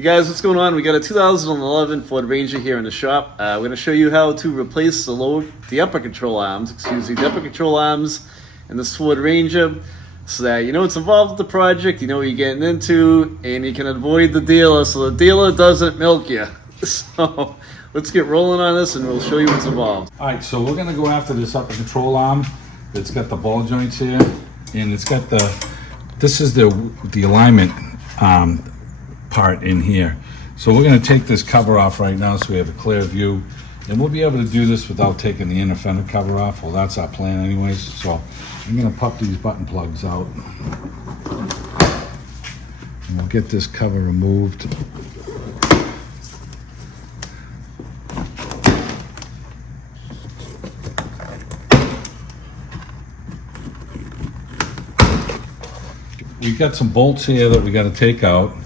Hey guys, what's going on? We got a 2011 Ford Ranger here in the shop. We're going to show you how to replace the upper control arms, the upper control arms in this Ford Ranger, so that you know what's involved with the project, you know what you're getting into, and you can avoid the dealer so the dealer doesn't milk you. So let's get rolling on this and we'll show you what's involved. All right, so we're going to go after this upper control arm. It's got the ball joints here, and it's got this is the alignment part in here. So we're going to take this cover off right now so we have a clear view, and we'll be able to do this without taking the inner fender cover off. Well, that's our plan anyways. So I'm going to pop these button plugs out, and we'll get this cover removed. We've got some bolts here that we got to take out.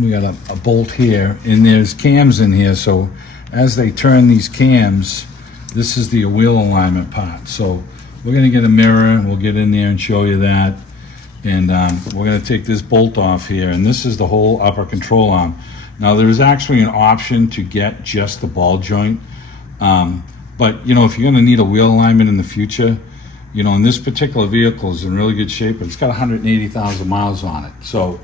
We got a bolt here, and there's cams in here, so as they turn these cams, this is the wheel alignment part. So we're going to get a mirror and we'll get in there and show you that, and we're going to take this bolt off here, and this is the whole upper control arm. Now there's actually an option to get just the ball joint, but you know, if you're going to need a wheel alignment in the future, you know, and this particular vehicle is in really good shape, but it's got 180,000 miles on it. So,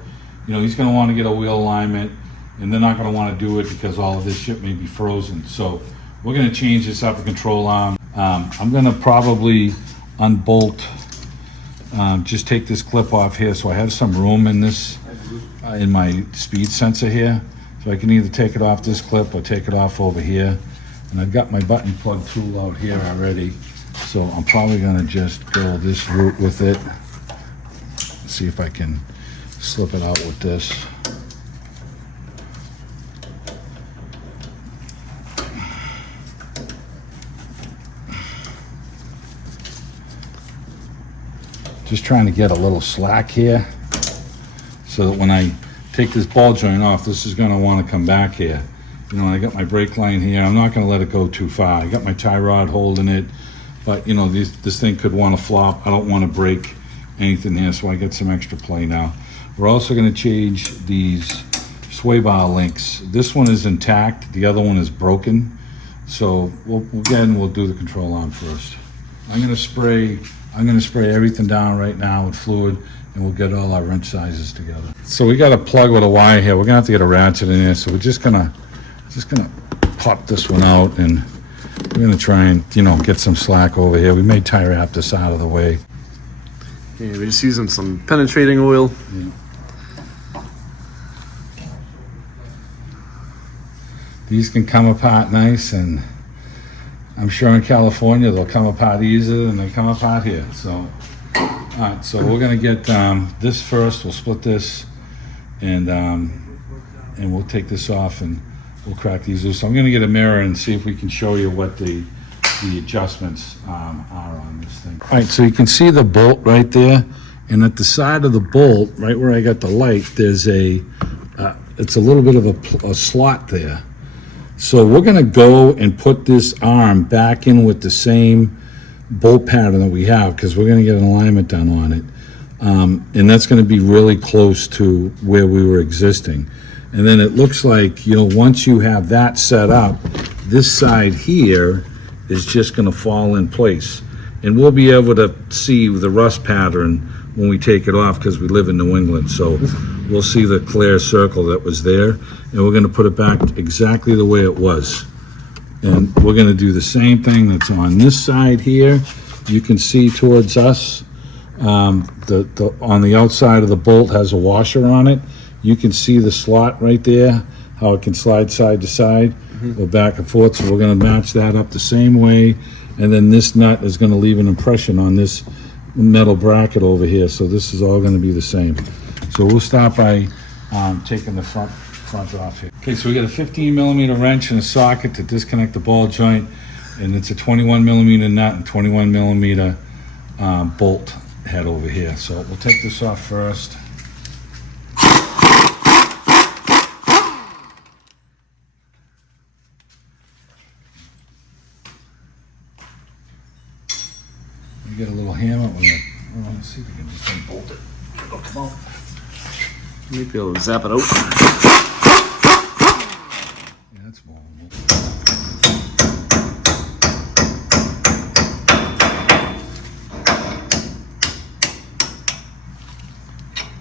you know, he's going to want to get a wheel alignment, and they're not going to want to do it because all of this shit may be frozen. So we're going to change this upper control arm. I'm going to probably unbolt, just take this clip off here so I have some room in this, in my speed sensor here. So I can either take it off this clip or take it off over here. And I've got my button plug tool out here already. So I'm probably going to just go this route with it. See if I can slip it out with this. Just trying to get a little slack here so that when I take this ball joint off, this is going to want to come back here. You know, I got my brake line here. I'm not going to let it go too far. I got my tie rod holding it. But, you know, this thing could want to flop. I don't want to break anything here, so I got some extra play now. We're also going to change these sway bar links. This one is intact. The other one is broken. So we'll do the control arm first. I'm going to spray everything down right now with fluid, and we'll get all our wrench sizes together. So we got a plug with a wire here. We're going to have to get a ratchet in there. So we're just gonna pop this one out, and we're going to try and, you know, get some slack over here. We may tie wrap this out of the way. Okay, we're just using some penetrating oil. Yeah. These can come apart nice, and I'm sure in California they'll come apart easier than they come apart here. So, all right, so we're going to get this first. We'll split this, and we'll take this off, and we'll crack these loose. So I'm going to get a mirror and see if we can show you what the adjustments are on this thing. All right, so you can see the bolt right there, and at the side of the bolt, right where I got the light, there's it's a little bit of a slot there. So we're going to go and put this arm back in with the same bolt pattern that we have, because we're going to get an alignment done on it, and that's going to be really close to where we were existing. And then it looks like, you know, once you have that set up, this side here is just going to fall in place. And we'll be able to see the rust pattern when we take it off, because we live in New England. So we'll see the clear circle that was there, and we're going to put it back exactly the way it was. And we're going to do the same thing that's on this side here. You can see towards us, on the outside of the bolt has a washer on it. You can see the slot right there, how it can slide side to side, or back and forth. So we're going to match that up the same way. And then this nut is going to leave an impression on this metal bracket over here. So this is all going to be the same. So we'll start by taking the front off here. Okay, so we got a 15 millimeter wrench and a socket to disconnect the ball joint. And it's a 21 millimeter nut and 21 millimeter bolt head over here. So we'll take this off first. We get a little hammer. Let's see if we can just unbolt it. Oh, come on. You might be able to zap it out. that's movable.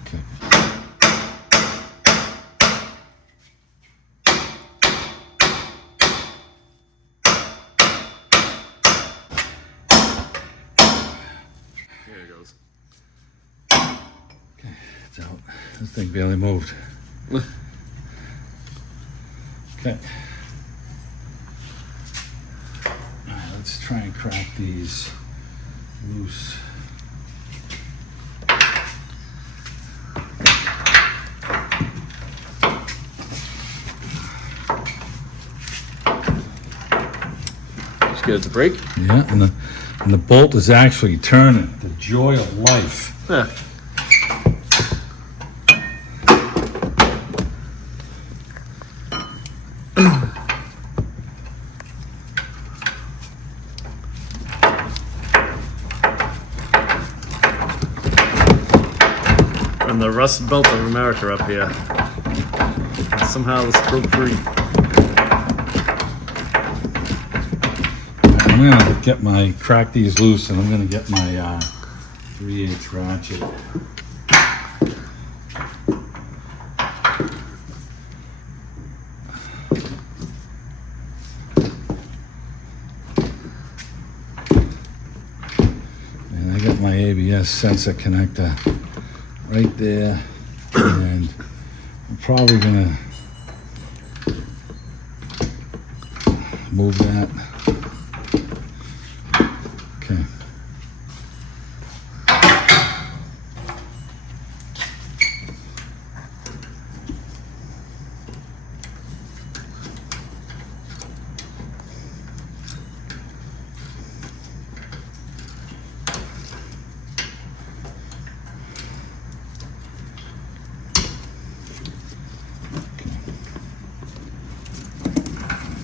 Okay. There it goes. Okay, it's out. This thing barely moved. Okay. All right, let's try and crack these loose. Just get it to break. Yeah, and the bolt is actually turning. The joy of life. Yeah. From the Rust Belt of America up here. And somehow this broke free. I'm gonna crack these loose, and I'm gonna get my 3/8 ratchet. And I got my ABS sensor connector right there, and I'm probably gonna move that. Okay.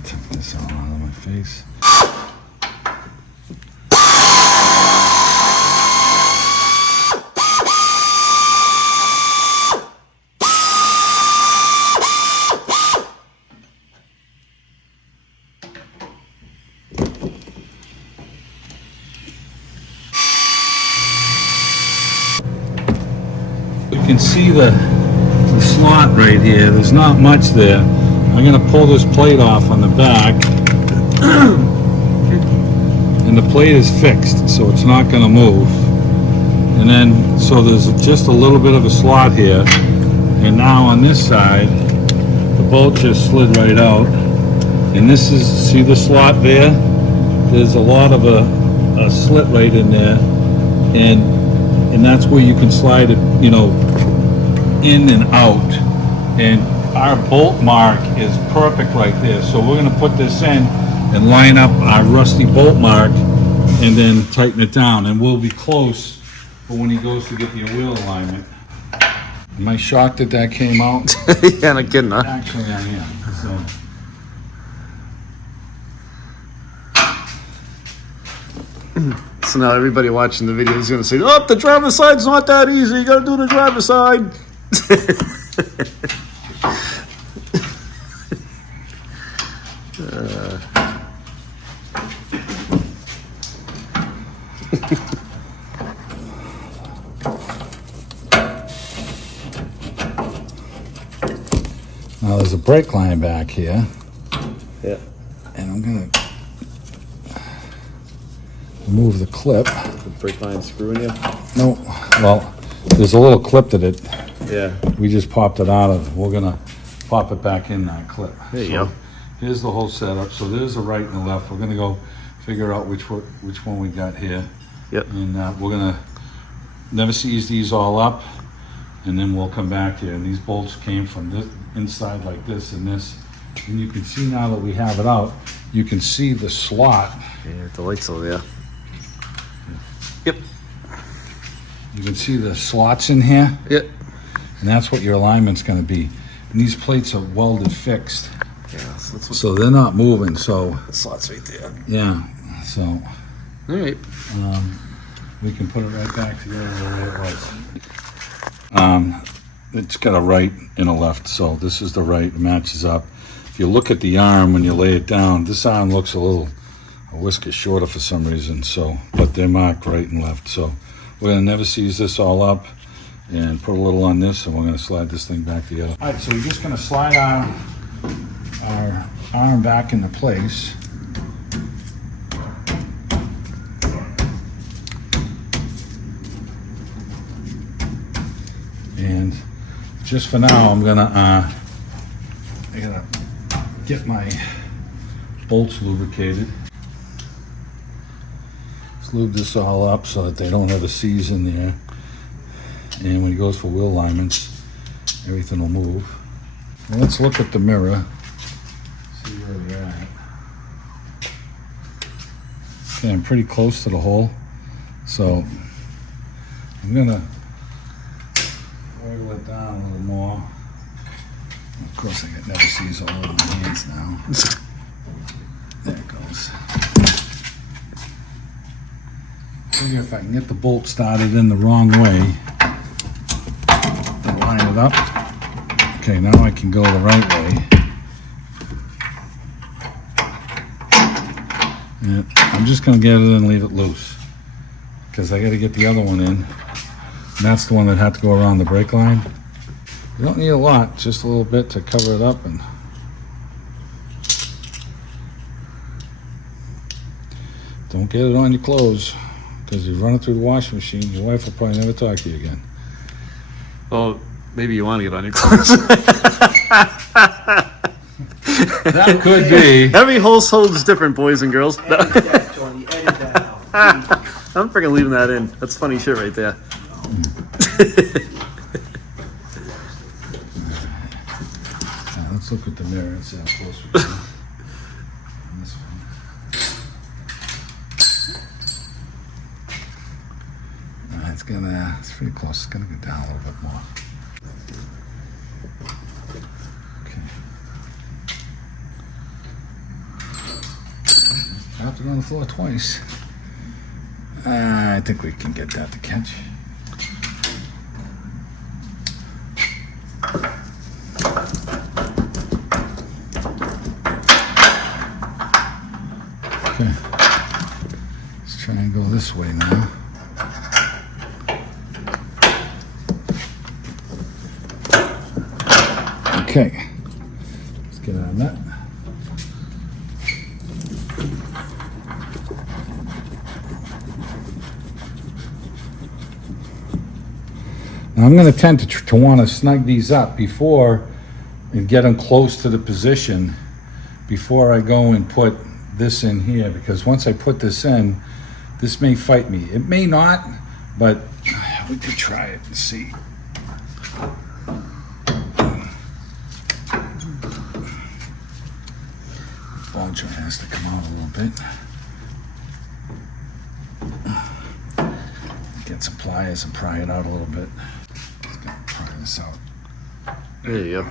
Take this all out of my face. You can see the slot right here. There's not much there. I'm going to pull this plate off on the back. And the plate is fixed, so it's not going to move. And then, so there's just a little bit of a slot here. And now on this side, the bolt just slid right out. And this is, see the slot there? There's a lot of a slit right in there. And that's where you can slide it, you know, in and out. And our bolt mark is perfect right there. So we're gonna put this in and line up our rusty bolt mark and then tighten it down. And we'll be close for when he goes to get the wheel alignment. Am I shocked that that came out? Yeah, not kidding, huh? Actually, I am. So. So now everybody watching the video is going to say, oh, the driver's side's not that easy. You got to do the driver's side. Now there's a brake line back here. Yeah. And I'm going to remove the clip. The brake line screwing you? No, well, there's a little clip that it, Yeah. we just popped it out of. We're gonna pop it back in that clip. There you So go. Here's the whole setup. So there's the right and the left. We're gonna go figure out which one we got here. Yep. And we're gonna never seize these all up, and then we'll come back here. And these bolts came from this inside like this and this. And you can see now that we have it out, you can see the slot. Yeah, the lights over there. Yep. You can see the slots in here. Yep. And that's what your alignment's gonna be. And these plates are welded fixed. Yeah, so that's what So they're not moving, so, the slot's right there. yeah, so, All right. we can put it right back together the way it was. It's got a right and a left, so this is the right, it matches up. If you look at the arm when you lay it down, this arm looks a whisker shorter for some reason. So, but they're marked right and left. So we're gonna never seize this all up and put a little on this, and we're gonna slide this thing back together. All right, so we're just gonna slide our arm back into place. And just for now, I gotta get my bolts lubricated. Let's lube this all up so that they don't have a seize in there. And when it goes for wheel alignments, everything will move. Well, let's look at the mirror, see where we're at. Okay, I'm pretty close to the hole, so I'm gonna oil it down a little more. Of course, I never seize all over my hands now. There it goes. Figure if I can get the bolt started in the wrong way and line it up. Okay, now I can go the right way. And I'm just going to get it and leave it loose because I got to get the other one in. And that's the one that had to go around the brake line. You don't need a lot, just a little bit to cover it up. And don't get it on your clothes, because you run it through the washing machine, your wife will probably never talk to you again. Well, maybe you want to get on your clothes. That could be. Every household is different, boys and girls. Edit that, Tony. Edit that out. Please. I'm freaking leaving that in. That's funny shit right there. Now, let's look at the mirror and see how close we are. On this one. It's pretty close. It's gonna go down a little bit more. Okay. Dropped it on the floor twice. I think we can get that to catch. Okay. Let's try and go this way now. Okay, let's get on that. Now I'm going to tend to want to snug these up before and get them close to the position before I go and put this in here, because once I put this in, this may fight me. It may not, but we could try it and see. Ball joint has to come out a little bit. Get some pliers and pry it out a little bit. Just gotta pry this out. There you go.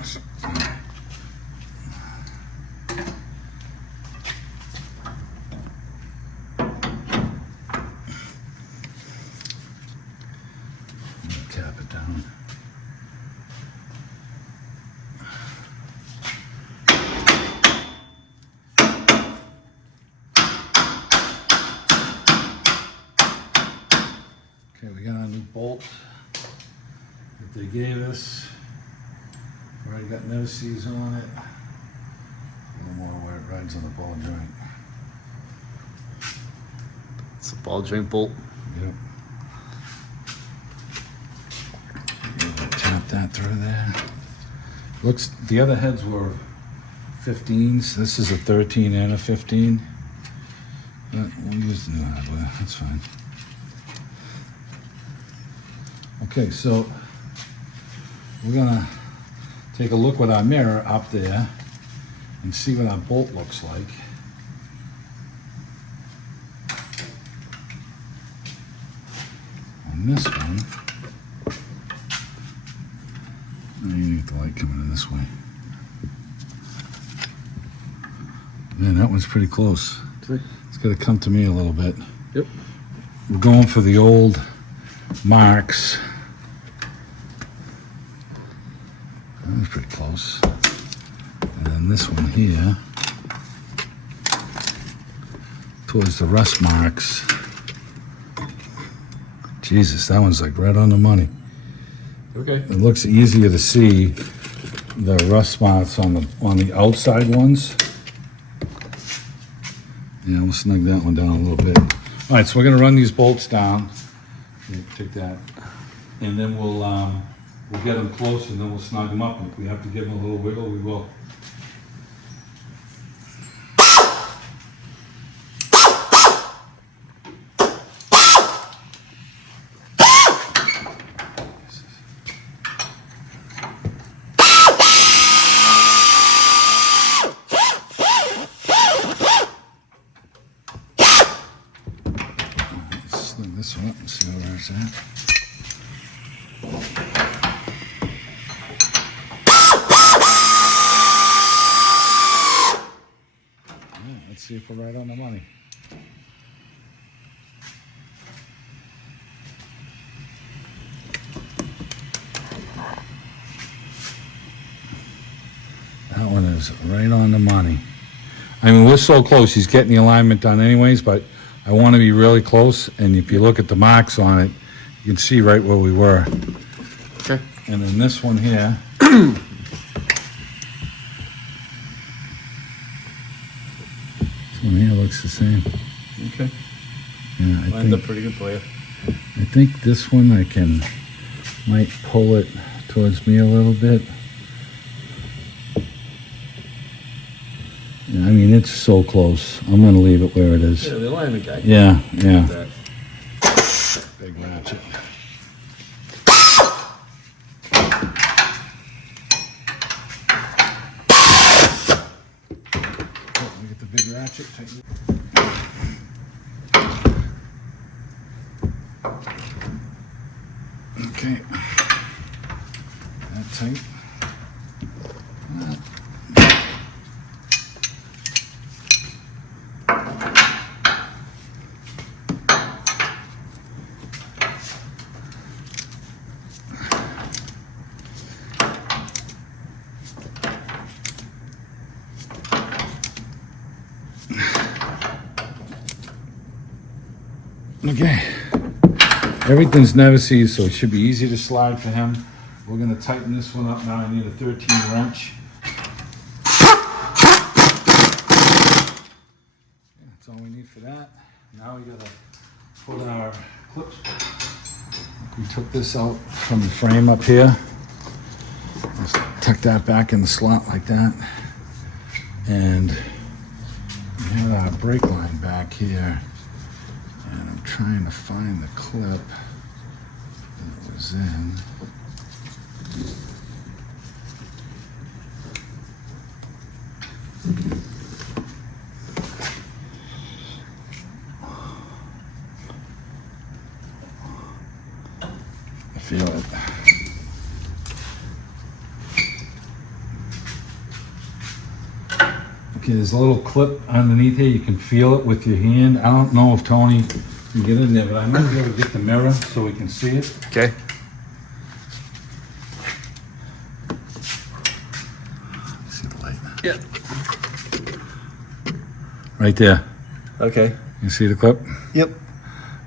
Tap it down. Okay, we got a new bolt that they gave us. Already got no C's on it. A little more where it rides on the ball joint. It's a ball joint bolt. Yep. Tap that through there. Looks, the other heads were 15s. This is a 13 and a 15. But we'll use the new hardware. That's fine. Okay, so we're gonna take a look with our mirror up there and see what our bolt looks like. On this one, now you need the light coming in this way. Man, that one's pretty close. It's got to come to me a little bit. Yep. We're going for the old marks. That was pretty close. And then then this one here, towards the rust marks. Jesus, that one's like right on the money. Okay. It looks easier to see the rust marks on the outside ones. Yeah, we'll snug that one down a little bit. All right, so we're gonna run these bolts down. Yeah, take that, and then we'll get them close, and then we'll snug them up. And if we have to give them a little wiggle, we will. Snug this one up and see where it's at. Let's see if we're right on the money. That one is right on the money. I mean, we're so close. He's getting the alignment done anyways, but I want to be really close. And if you look at the marks on it, you can see right where we were. Okay. And then this one here. This one here looks the same. Okay. Yeah, Lined up pretty good for you. I think this one might pull it towards me a little bit. Yeah, I mean, it's so close. I'm gonna leave it where it is. Yeah, the alignment guy. Yeah, yeah. That. Big ratchet. Oh, we get the big ratchet. Okay. That tight. Okay, everything's never seized, so it should be easy to slide for him. We're gonna tighten this one up now. I need a 13 wrench. That's all we need for that. Now we gotta put our clips. We took this out from the frame up here. Let's tuck that back in the slot like that. And we have our brake line back here. And I'm trying to find the clip that was in. I feel it. Okay, there's a little clip underneath here. You can feel it with your hand. I don't know if Tony can get in there, but I might be able to get the mirror so we can see it. Okay. See the light. Yeah. Right there. Okay. You see the clip? Yep.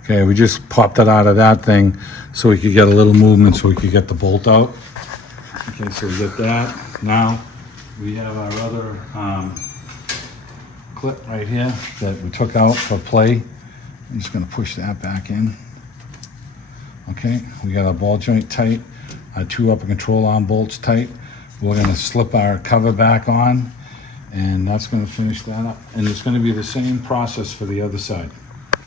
Okay, we just popped it out of that thing so we could get a little movement so we could get the bolt out. Okay, so we get that. Now we have our other clip right here that we took out for play. I'm just gonna push that back in. Okay, we got our ball joint tight, our two upper control arm bolts tight. We're gonna slip our cover back on, and that's gonna finish that up. And it's gonna be the same process for the other side.